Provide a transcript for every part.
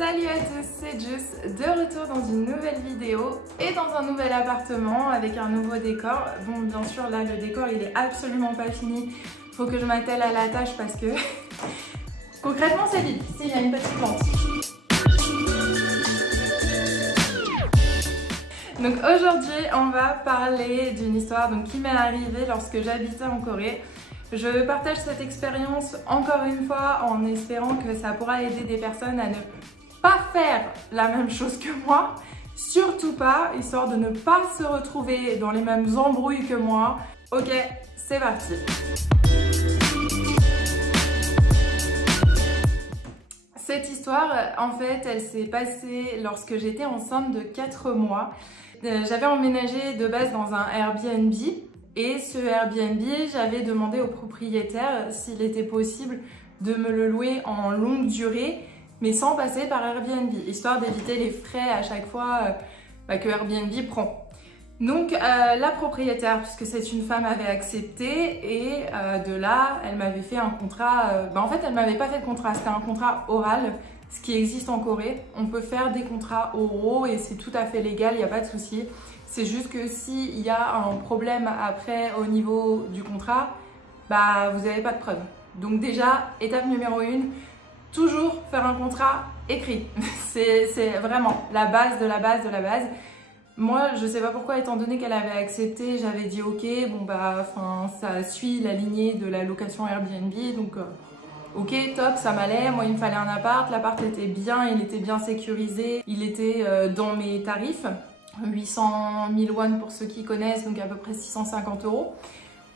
Salut à tous, c'est Jus, de retour dans une nouvelle vidéo et dans un nouvel appartement avec un nouveau décor. Bon, bien sûr, là, le décor, il est absolument pas fini. Faut que je m'attelle à la tâche parce que concrètement, c'est vide. S'il y a une petite plante. Donc aujourd'hui, on va parler d'une histoire qui m'est arrivée lorsque j'habitais en Corée. Je partage cette expérience encore une fois en espérant que ça pourra aider des personnes à ne pas faire la même chose que moi. Surtout pas, histoire de ne pas se retrouver dans les mêmes embrouilles que moi. Ok, c'est parti. Cette histoire, en fait, elle s'est passée lorsque j'étais enceinte de 4 mois. J'avais emménagé de base dans un Airbnb et ce Airbnb, j'avais demandé au propriétaire s'il était possible de me le louer en longue durée mais sans passer par Airbnb, histoire d'éviter les frais à chaque fois que Airbnb prend. Donc la propriétaire, puisque c'est une femme, avait accepté et de là, elle m'avait fait un contrat. En fait, elle m'avait pas fait de contrat, c'était un contrat oral, ce qui existe en Corée. On peut faire des contrats oraux et c'est tout à fait légal, il n'y a pas de souci. C'est juste que s'il y a un problème après au niveau du contrat, vous n'avez pas de preuve. Donc déjà, étape numéro 1, toujours faire un contrat écrit. C'est vraiment la base de la base de la base. Moi, je sais pas pourquoi, étant donné qu'elle avait accepté, j'avais dit ok, ça suit la lignée de la location Airbnb, donc ok, top, ça m'allait. Moi, il me fallait un appart, l'appart était bien, il était bien sécurisé, il était dans mes tarifs, 800 000 won pour ceux qui connaissent, donc à peu près 650 €.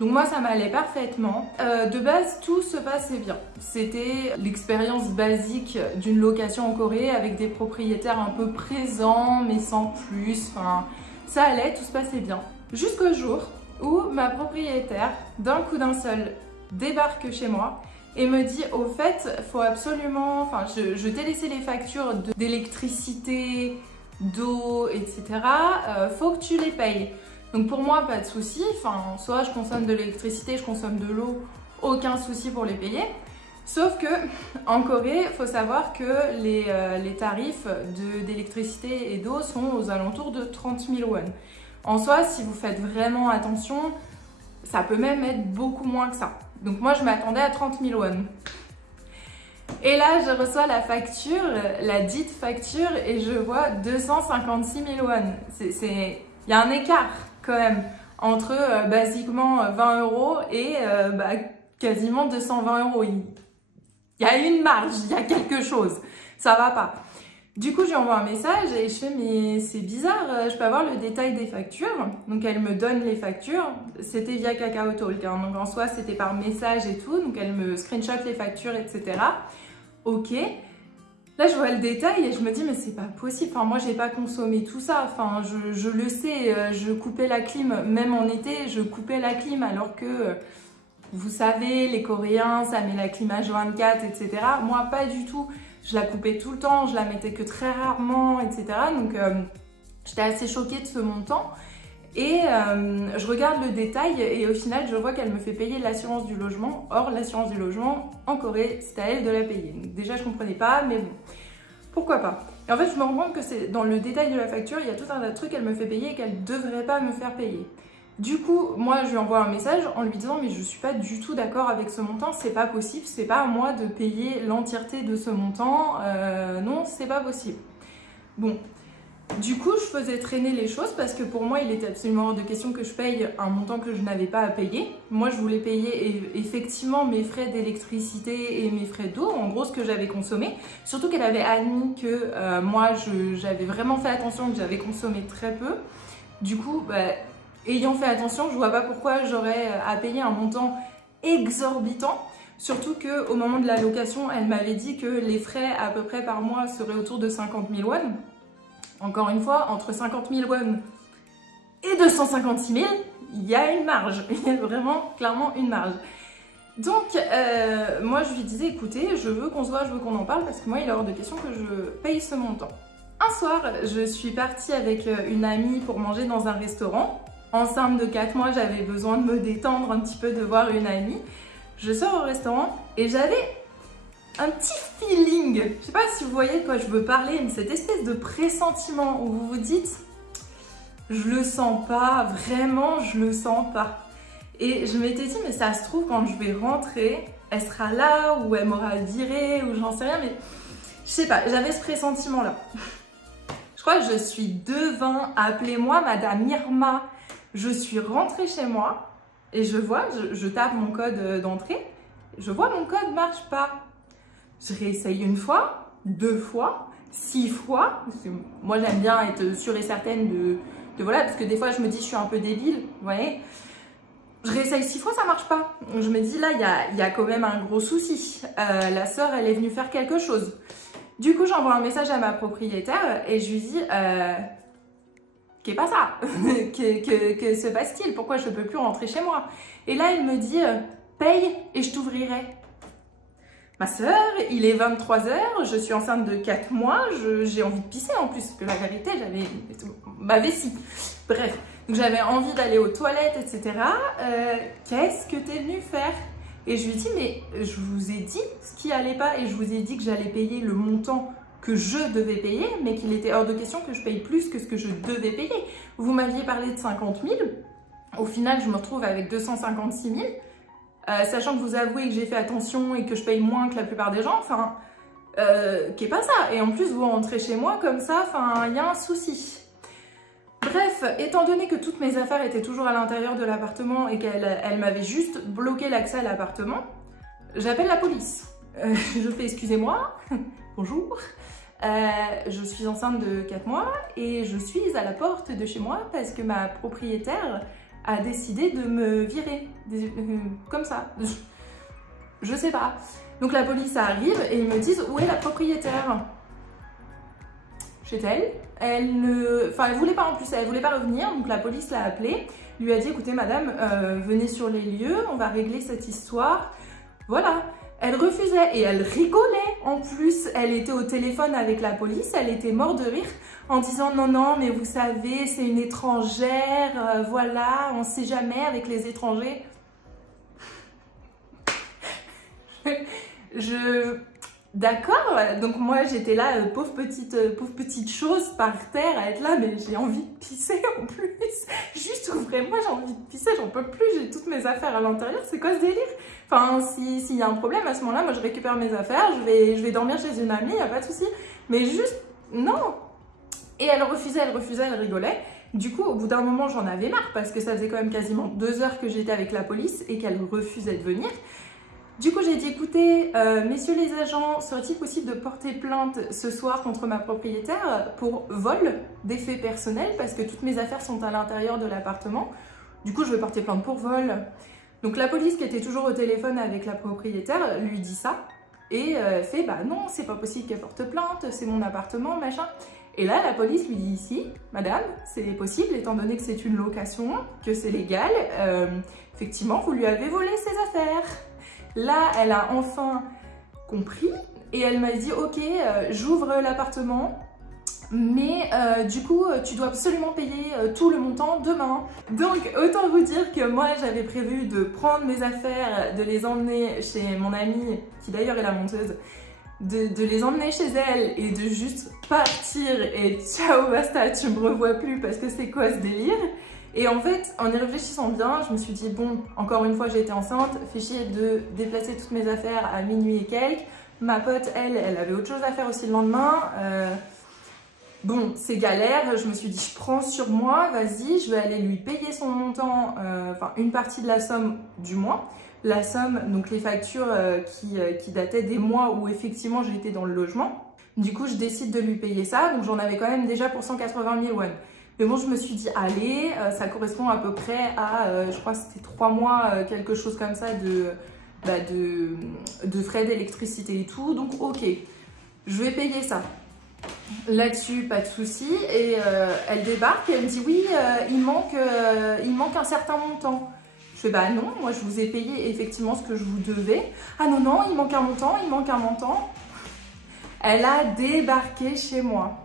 Donc moi, ça m'allait parfaitement. De base, tout se passait bien. C'était l'expérience basique d'une location en Corée avec des propriétaires un peu présents, mais sans plus. Enfin, ça allait, tout se passait bien. Jusqu'au jour où ma propriétaire, d'un coup d'un seul, débarque chez moi et me dit, au fait, faut absolument... je t'ai laissé les factures d'électricité, d'eau, etc. Faut que tu les payes. Donc pour moi, pas de souci. Soit je consomme de l'électricité, je consomme de l'eau, aucun souci pour les payer. Sauf que en Corée, il faut savoir que les tarifs d'électricité et d'eau sont aux alentours de 30 000 won. En soi, si vous faites vraiment attention, ça peut même être beaucoup moins que ça. Donc moi, je m'attendais à 30 000 won. Et là, je reçois la facture, la dite facture, et je vois 256 000 won. Il y a un écart quand même entre basiquement 20 € et quasiment 220 €. Il y a une marge, il y a quelque chose, ça va pas. Du coup, je lui envoie un message et je fais mais c'est bizarre, je peux avoir le détail des factures. Donc elle me donne les factures, c'était via Kakao Talk, hein. Donc en soi c'était par message et tout, donc elle me screenshot les factures, etc. Ok. Là, je vois le détail et je me dis, mais c'est pas possible. Moi, j'ai pas consommé tout ça. Je le sais, je coupais la clim, même en été, je coupais la clim alors que, vous savez, les Coréens, ça met la clim H24, etc. Moi, pas du tout. Je la coupais tout le temps, je la mettais que très rarement, etc. Donc, j'étais assez choquée de ce montant. Et je regarde le détail et au final, je vois qu'elle me fait payer l'assurance du logement. Or, l'assurance du logement, en Corée, c'est à elle de la payer. Donc, déjà, je comprenais pas, mais bon, pourquoi pas. Et en fait, je me rends compte que c'est dans le détail de la facture, il y a tout un tas de trucs qu'elle me fait payer et qu'elle devrait pas me faire payer. Du coup, moi, je lui envoie un message en lui disant, mais je suis pas du tout d'accord avec ce montant, c'est pas possible, c'est pas à moi de payer l'entièreté de ce montant, non, c'est pas possible. Bon. Du coup, je faisais traîner les choses parce que pour moi, il était absolument hors de question que je paye un montant que je n'avais pas à payer. Moi, je voulais payer effectivement mes frais d'électricité et mes frais d'eau, en gros ce que j'avais consommé. Surtout qu'elle avait admis que moi, j'avais vraiment fait attention, que j'avais consommé très peu. Du coup, ayant fait attention, je vois pas pourquoi j'aurais à payer un montant exorbitant. Surtout qu'au moment de la location, elle m'avait dit que les frais à peu près par mois seraient autour de 50 000 won. Encore une fois, entre 50 000 won et 256 000, il y a une marge. Il y a vraiment, clairement, une marge. Donc, moi, je lui disais, écoutez, je veux qu'on se voit, je veux qu'on en parle, parce que moi, il est hors de question que je paye ce montant. Un soir, je suis partie avec une amie pour manger dans un restaurant. Enceinte de 4 mois, j'avais besoin de me détendre un petit peu, de voir une amie. Je sors au restaurant et j'avais un petit feeling. Je sais pas si vous voyez de quoi je veux parler, mais cette espèce de pressentiment où vous vous dites je le sens pas, vraiment je le sens pas. Et je m'étais dit mais ça se trouve quand je vais rentrer, elle sera là ou elle m'aura viré ou j'en sais rien, mais je sais pas, j'avais ce pressentiment là. Je crois que je suis devant, appelez-moi Madame Irma. Je suis rentrée chez moi et je vois, je tape mon code d'entrée, je vois mon code marche pas. Je réessaye une fois, 2 fois, 6 fois. Moi j'aime bien être sûre et certaine de voilà, parce que des fois je me dis je suis un peu débile, vous voyez. Je réessaye 6 fois, ça marche pas. Je me dis là, il y a quand même un gros souci. La sœur, elle est venue faire quelque chose. Du coup, j'envoie un message à ma propriétaire et je lui dis qu'est pas ça que se passe-t-il? Pourquoi je ne peux plus rentrer chez moi? Et là, elle me dit paye et je t'ouvrirai. Ma sœur, il est 23 h, je suis enceinte de 4 mois, j'ai envie de pisser en plus, parce que la vérité, j'avais ma vessie. Bref, donc j'avais envie d'aller aux toilettes, etc. Qu'est-ce que t'es venue faire? Et je lui dis, mais je vous ai dit ce qui allait pas, et je vous ai dit que j'allais payer le montant que je devais payer, mais qu'il était hors de question que je paye plus que ce que je devais payer. Vous m'aviez parlé de 50 000, au final, je me retrouve avec 256 000. Sachant que vous avouez que j'ai fait attention et que je paye moins que la plupart des gens, enfin, qu'est pas ça. Et en plus, vous rentrez chez moi comme ça, enfin, il y a un souci. Bref, étant donné que toutes mes affaires étaient toujours à l'intérieur de l'appartement et qu'elle m'avait juste bloqué l'accès à l'appartement, j'appelle la police. Je fais excusez-moi, bonjour, je suis enceinte de 4 mois et je suis à la porte de chez moi parce que ma propriétaire a décidé de me virer, comme ça, je sais pas. Donc la police arrive et ils me disent où est la propriétaire? Chez elle. Elle voulait pas en plus, elle voulait pas revenir, donc la police l'a appelée, lui a dit écoutez madame, venez sur les lieux, on va régler cette histoire. Voilà. Elle refusait et elle rigolait en plus, elle était au téléphone avec la police, elle était morte de rire en disant non, non, mais vous savez, c'est une étrangère, voilà, on sait jamais avec les étrangers. D'accord, donc moi j'étais là, pauvre petite chose par terre à être là, mais j'ai envie de pisser en plus. Juste ouvrez-moi, j'ai envie de pisser, j'en peux plus, j'ai toutes mes affaires à l'intérieur, c'est quoi ce délire? Enfin, s'il y a un problème à ce moment-là, moi je récupère mes affaires, je vais dormir chez une amie, y a pas de souci. Mais juste, non. Et elle refusait, elle rigolait. Du coup, au bout d'un moment, j'en avais marre parce que ça faisait quand même quasiment 2 heures que j'étais avec la police et qu'elle refusait de venir. Du coup, j'ai dit, écoutez, messieurs les agents, serait-il possible de porter plainte ce soir contre ma propriétaire pour vol d'effets personnels parce que toutes mes affaires sont à l'intérieur de l'appartement. Du coup, je vais porter plainte pour vol. Donc la police qui était toujours au téléphone avec la propriétaire lui dit ça et fait, bah non, c'est pas possible qu'elle porte plainte, c'est mon appartement, machin. Et là, la police lui dit ici, madame, c'est possible étant donné que c'est une location, que c'est légal, effectivement, vous lui avez volé ses affaires. Là, elle a enfin compris et elle m'a dit « Ok, j'ouvre l'appartement, mais du coup, tu dois absolument payer tout le montant demain. » Donc, autant vous dire que moi, j'avais prévu de prendre mes affaires, de les emmener chez mon amie, qui d'ailleurs est la monteuse, de les emmener chez elle et de juste partir et ciao, basta, tu me revois plus parce que c'est quoi ce délire? Et en fait, en y réfléchissant bien, je me suis dit, bon, encore une fois, j'ai été enceinte, fait chier de déplacer toutes mes affaires à minuit et quelques. Ma pote, elle avait autre chose à faire aussi le lendemain. Bon, c'est galère, je me suis dit, je prends sur moi, vas-y, je vais aller lui payer son montant, enfin, une partie de la somme du mois. La somme, donc les factures qui dataient des mois où effectivement j'étais dans le logement. Du coup, je décide de lui payer ça, donc j'en avais quand même déjà pour 180 000 won. Mais bon, je me suis dit, allez, ça correspond à peu près à, je crois que c'était 3 mois, quelque chose comme ça, de frais d'électricité et tout. Donc, ok, je vais payer ça. Là-dessus, pas de souci. Et elle débarque et elle me dit, oui, il manque un certain montant. Je fais, bah non, moi je vous ai payé effectivement ce que je vous devais. Ah non, non, il manque un montant, il manque un montant. Elle a débarqué chez moi.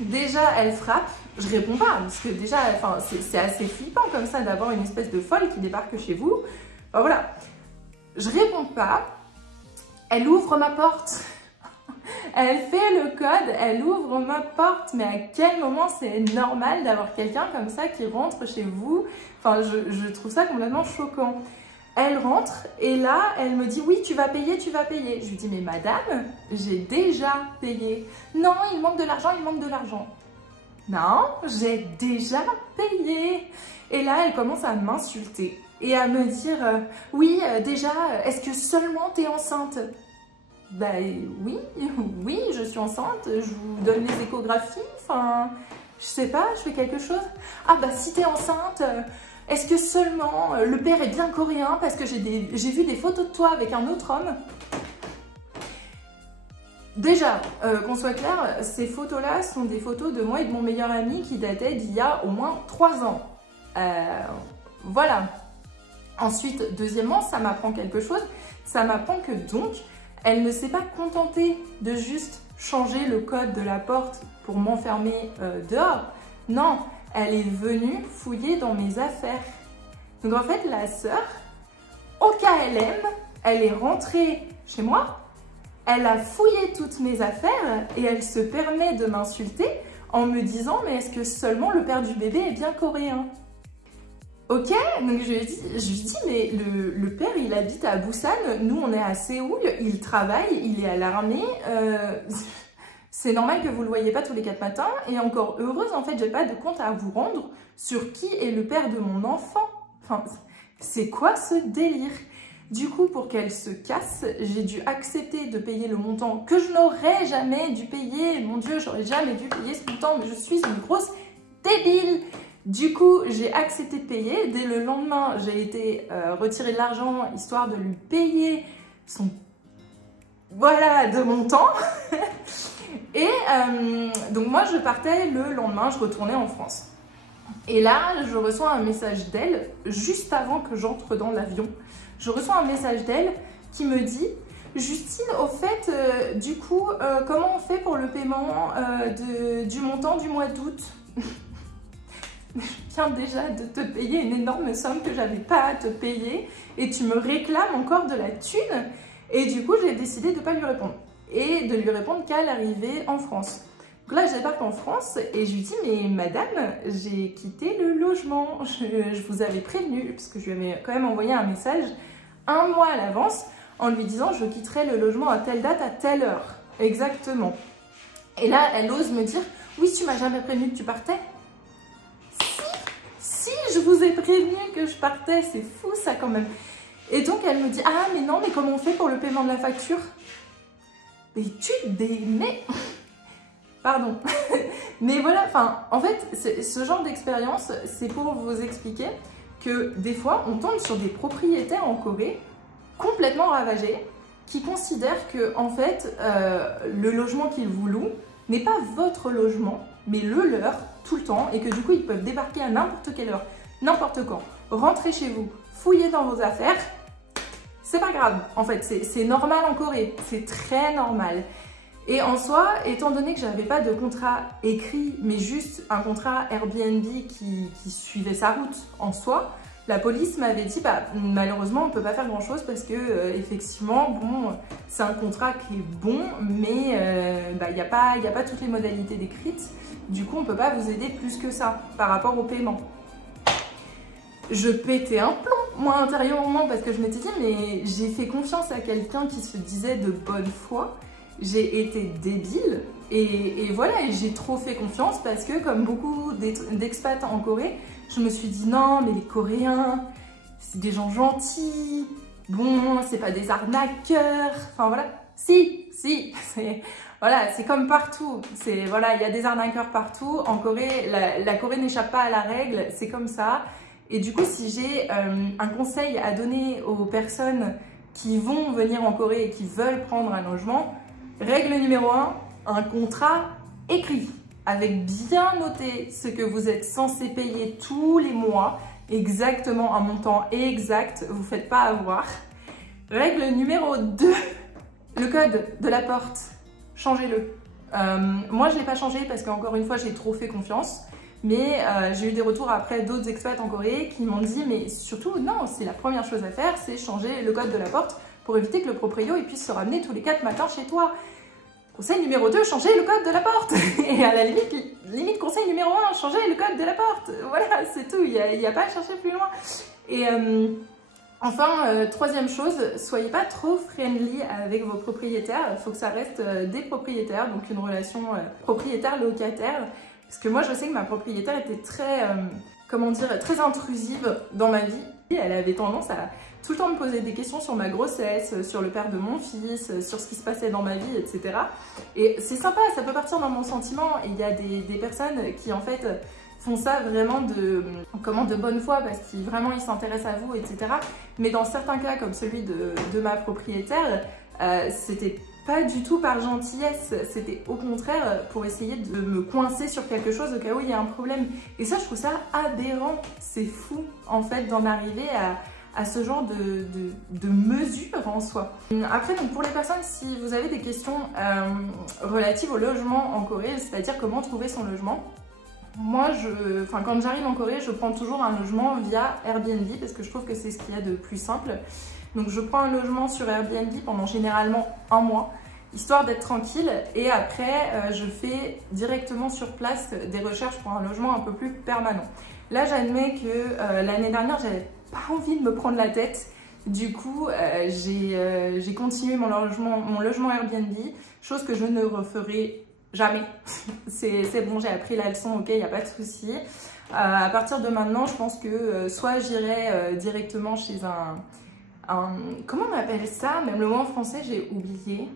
Déjà, elle frappe, je réponds pas, parce que déjà, enfin, c'est assez flippant comme ça d'avoir une espèce de folle qui débarque chez vous. Enfin, voilà, je réponds pas, Elle ouvre ma porte. Elle fait le code, elle ouvre ma porte. Mais à quel moment c'est normal d'avoir quelqu'un comme ça qui rentre chez vous? Enfin, je trouve ça complètement choquant. Elle rentre et là, elle me dit « Oui, tu vas payer, tu vas payer. » Je lui dis « Mais madame, j'ai déjà payé. » « Non, il manque de l'argent, il manque de l'argent. » « Non, j'ai déjà payé. » Et là, elle commence à m'insulter et à me dire « Oui, déjà, est-ce que seulement t'es enceinte ?» Ben oui, oui, je suis enceinte, je vous donne les échographies, enfin, je sais pas, je fais quelque chose. Ah bah si t'es enceinte, est-ce que seulement le père est bien coréen parce que j'ai vu des photos de toi avec un autre homme? Déjà, qu'on soit clair, ces photos-là sont des photos de moi et de mon meilleur ami qui dataient d'il y a au moins 3 ans. Voilà. Ensuite, deuxièmement, ça m'apprend quelque chose. Ça m'apprend que donc, elle ne s'est pas contentée de juste changer le code de la porte pour m'enfermer dehors. Non, elle est venue fouiller dans mes affaires. Donc en fait, la sœur, au KLM, elle est rentrée chez moi. Elle a fouillé toutes mes affaires et elle se permet de m'insulter en me disant « Mais est-ce que seulement le père du bébé est bien coréen ?» Ok, donc je lui dis « Mais le père, il habite à Busan, nous on est à Séoul, il travaille, il est à l'armée, c'est normal que vous le voyez pas tous les 4 matins et encore heureuse, en fait, j'ai pas de compte à vous rendre sur qui est le père de mon enfant. Enfin, c'est quoi ce délire ? » Du coup, pour qu'elle se casse, j'ai dû accepter de payer le montant que je n'aurais jamais dû payer. Mon Dieu, j'aurais jamais dû payer ce montant, mais je suis une grosse débile. Du coup, j'ai accepté de payer. Dès le lendemain, j'ai été retirer de l'argent histoire de lui payer son... Voilà, de mon temps. Et donc moi, je partais le lendemain, je retournais en France. Et là, je reçois un message d'elle, juste avant que j'entre dans l'avion. Je reçois un message d'elle qui me dit « Justine, au fait, du coup, comment on fait pour le paiement du montant du mois d'août ?» Je viens déjà de te payer une énorme somme que j'avais pas à te payer et tu me réclames encore de la thune. Et du coup, j'ai décidé de ne pas lui répondre et de lui répondre qu'à l'arrivée en France. Donc là, je débarque en France et je lui dis « Mais madame, j'ai quitté le logement. Je vous avais prévenu, parce que je lui avais quand même envoyé un message 1 mois à l'avance en lui disant « Je quitterai le logement à telle date, à telle heure. » Exactement. Et là, elle ose me dire « Oui, tu m'as jamais prévenu que tu partais. » Si, je vous ai prévenu que je partais. C'est fou ça quand même. Et donc, elle me dit « Ah, mais non, mais comment on fait pour le paiement de la facture ?» Mais mais... Pardon. Mais voilà, enfin, en fait, ce genre d'expérience, c'est pour vous expliquer que des fois, on tombe sur des propriétaires en Corée complètement ravagés qui considèrent que, en fait, le logement qu'ils vous louent n'est pas votre logement, mais le leur tout le temps et que du coup, ils peuvent débarquer à n'importe quelle heure, n'importe quand, rentrer chez vous, fouiller dans vos affaires. C'est pas grave, en fait, c'est normal en Corée, c'est très normal. Et en soi, étant donné que j'avais pas de contrat écrit, mais juste un contrat Airbnb qui suivait sa route en soi, la police m'avait dit bah, malheureusement on peut pas faire grand chose parce que effectivement bon c'est un contrat qui est bon mais y a pas toutes les modalités décrites, du coup on peut pas vous aider plus que ça par rapport au paiement. Je pétais un plomb moi intérieurement parce que je m'étais dit mais j'ai fait confiance à quelqu'un qui se disait de bonne foi. J'ai été débile et voilà, et j'ai trop fait confiance parce que comme beaucoup d'expats en Corée, je me suis dit non mais les Coréens, c'est des gens gentils, bon, c'est pas des arnaqueurs, enfin voilà, si, voilà, c'est comme partout, voilà, il y a des arnaqueurs partout, en Corée, la Corée n'échappe pas à la règle, c'est comme ça, et du coup si j'ai un conseil à donner aux personnes qui vont venir en Corée et qui veulent prendre un logement, règle numéro 1, un contrat écrit avec bien noté ce que vous êtes censé payer tous les mois, exactement un montant exact, vous ne faites pas avoir. Règle numéro 2, le code de la porte, changez-le. Moi je ne l'ai pas changé parce qu'encore une fois j'ai trop fait confiance, mais j'ai eu des retours après d'autres expats en Corée qui m'ont dit mais surtout non, c'est la première chose à faire, c'est changer le code de la porte pour éviter que le proprio il puisse se ramener tous les 4 matins chez toi. Conseil numéro 2, changer le code de la porte. Et à la limite conseil numéro 1, changer le code de la porte. Voilà, c'est tout, il n'y a pas à chercher plus loin. Et enfin, troisième chose, soyez pas trop friendly avec vos propriétaires. Il faut que ça reste des propriétaires, donc une relation propriétaire-locataire. Parce que moi, je sais que ma propriétaire était très, comment dire, très intrusive dans ma vie. Et elle avait tendance à tout le temps me poser des questions sur ma grossesse, sur le père de mon fils, sur ce qui se passait dans ma vie, etc. Et c'est sympa, ça peut partir dans mon sentiment. Et il y a des personnes qui, en fait, font ça vraiment de bonne foi parce qu'ils vraiment ils s'intéressent à vous, etc. Mais dans certains cas, comme celui de ma propriétaire, c'était pas du tout par gentillesse, c'était au contraire pour essayer de me coincer sur quelque chose au cas où il y a un problème. Et ça, je trouve ça aberrant, c'est fou en fait d'en arriver à ce genre de mesures en soi. Après, donc pour les personnes, si vous avez des questions relatives au logement en Corée, c'est-à-dire comment trouver son logement, moi, quand j'arrive en Corée, je prends toujours un logement via Airbnb parce que je trouve que c'est ce qu'il y a de plus simple. Donc je prends un logement sur Airbnb pendant généralement 1 mois, histoire d'être tranquille. Et après, je fais directement sur place des recherches pour un logement un peu plus permanent. Là, j'admets que l'année dernière, j'avais pas envie de me prendre la tête. Du coup, j'ai continué mon logement Airbnb, chose que je ne referai jamais. C'est bon, j'ai appris la leçon, ok, il n'y a pas de souci. À partir de maintenant, je pense que soit j'irai directement chez comment on appelle ça? Même le mot en français, j'ai oublié.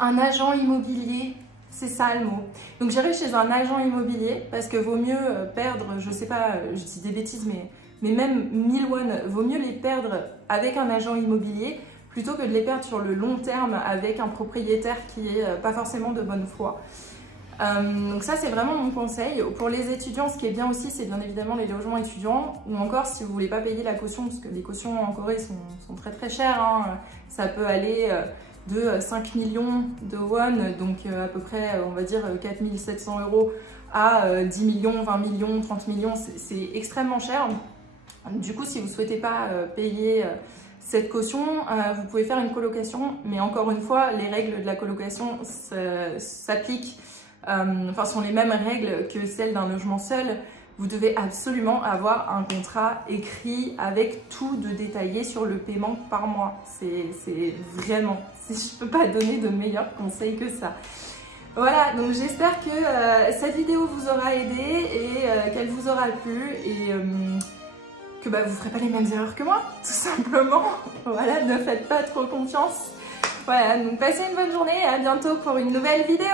Un agent immobilier, c'est ça le mot. Donc j'irai chez un agent immobilier parce que vaut mieux perdre, je sais pas, je dis des bêtises, mais même 1000 won, vaut mieux les perdre avec un agent immobilier plutôt que de les perdre sur le long terme avec un propriétaire qui est pas forcément de bonne foi. Donc ça, c'est vraiment mon conseil. Pour les étudiants, ce qui est bien aussi, c'est bien évidemment les logements étudiants, ou encore si vous voulez pas payer la caution, parce que les cautions en Corée sont très très chères, hein. Ça peut aller de 5 millions de won, donc à peu près, on va dire 4700 €, à 10 millions, 20 millions, 30 millions, c'est extrêmement cher. Du coup, si vous ne souhaitez pas payer cette caution, vous pouvez faire une colocation, mais encore une fois, les règles de la colocation s'appliquent, sont les mêmes règles que celles d'un logement seul. Vous devez absolument avoir un contrat écrit avec tout de détaillé sur le paiement par mois. C'est vraiment, je ne peux pas donner de meilleurs conseils que ça. Voilà, donc j'espère que cette vidéo vous aura aidé et qu'elle vous aura plu et que vous ne ferez pas les mêmes erreurs que moi, tout simplement. Voilà, ne faites pas trop confiance. Voilà, donc passez une bonne journée et à bientôt pour une nouvelle vidéo.